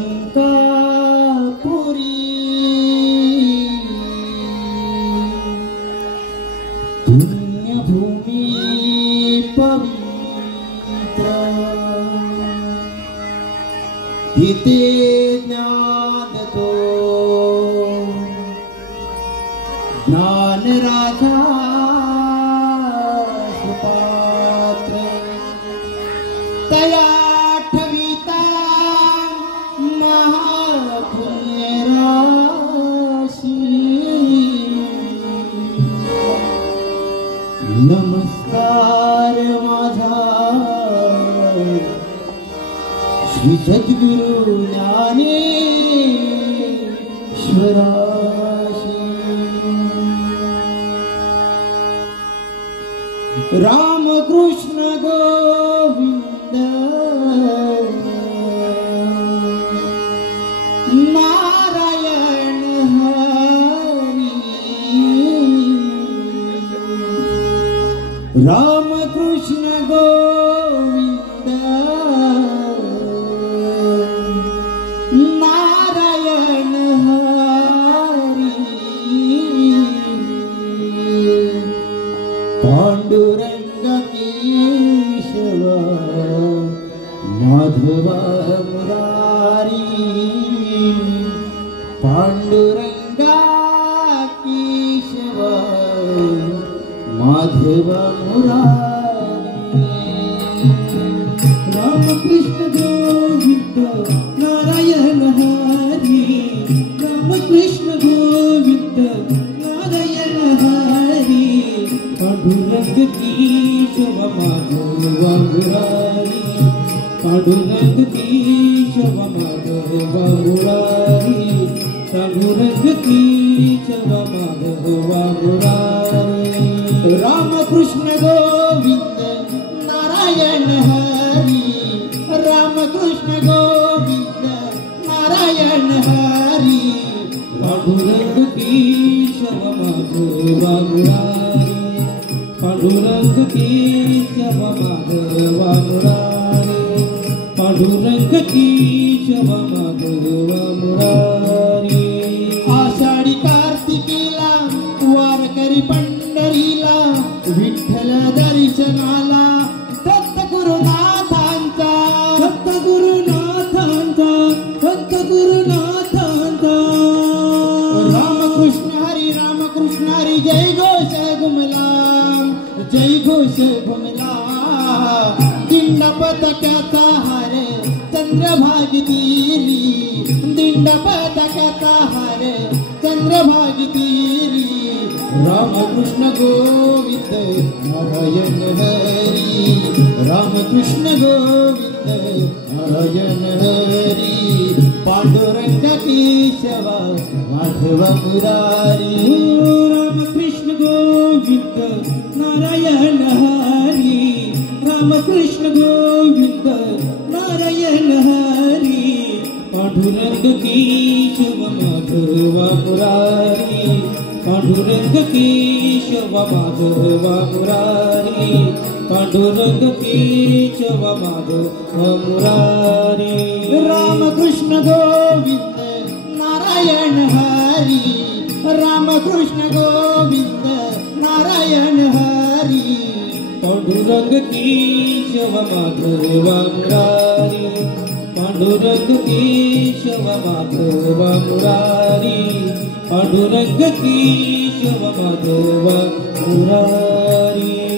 अलंकापुरी पुण्यभूमि पवित्र इते ज्ञानतो ज्ञानराजा सुपात्र तया नमस्कार माझा श्री सद्गुरु ज्ञानेश्वराशी। राम कृष्ण गोविंद नारायण हरी। राम कृष्ण गोविंद नारायण हरी। पांडुरंग केशव माधव मुरारी। पांडुरंग केशव माधव मुरारी। राम कृष्ण गोविंद नारायण हरी। राम कृष्ण गोविंद नारायण हरी। पांडुरंग केशव माधव मुरारी। पांडुरंग केशव माधव मुरारी। पांडुरंग केशव माधव मुरारी। राम कृष्ण गोविंद नारायण हरी। राम कृष्ण गोविंद नारायण हरी। पांडुरंग केशव माधव मुरारी। पांडुरंग केशव माधव मुरारी। पांडुरंग केशव माधव मुरारी। आषाढी कार्तिकीला वारकरी पंढरीला विठ्ठल दर्शनाला दत्त गुरुनाथांचा। दत्त गुरुनाथांचा। दत्त गुरुनाथांचा। रामकृष्ण हरी जय घोष घुमला। जय घोष घुमला। दिंड पताक्याचा हार चंद्रभागी तीरी। दिंड पताक्याचा हार चंद्रभागी तीरी। राम कृष्ण गोविंद नारायण हरी। राम कृष्ण गोविंद नारायण हरी। पांडुरंग केशव माधव मुरारी। राम कृष्ण गोविंद नारायण हरी। राम कृष्ण गोविंद नारायण हरी। पांडुरंग केशव माधव मुरारी। पांडुरंग केशव माधव मुरारी। पांडुरंग केशव माधव मुरारी। राम कृष्ण गोविंद नारायण हरी। राम कृष्ण गोविंद नारायण हरी। पांडुरंग केशव माधव मुरारी। पांडुरंग केशव माधव मुरारी। पांडुरंग केशव माधव मुरारी।